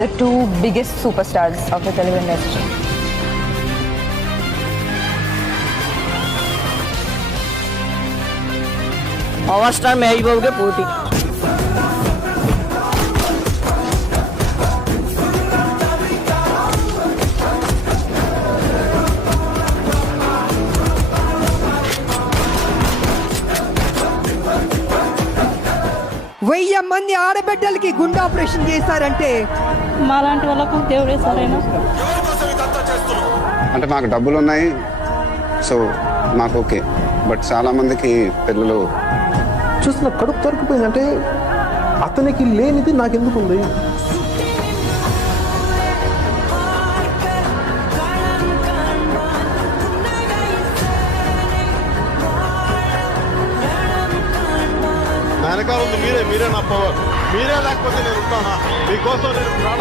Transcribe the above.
The two biggest superstars of the Telugu industry. Power star Mahesh బాబుకే పోటీ. వెయ్యి మంది ఆడబిడ్డలకి గుండె ఆపరేషన్ చేశారంటే మాలాంటి వాళ్ళకు దేవుడే సరైన. అంటే మాకు డబ్బులు ఉన్నాయి, సో మాకు ఓకే. బట్ చాలా మందికి పిల్లలు చూస్తున్న కడుపు తరుకుపోయింది. అంటే అతనికి లేనిది నాకెందుకు ఉంది? వెనకాల ఉంది మీరే నా పవర్. మీరే లేకపోతే నేను ఉంటానా? మీకోసం నేను ప్రాణాలు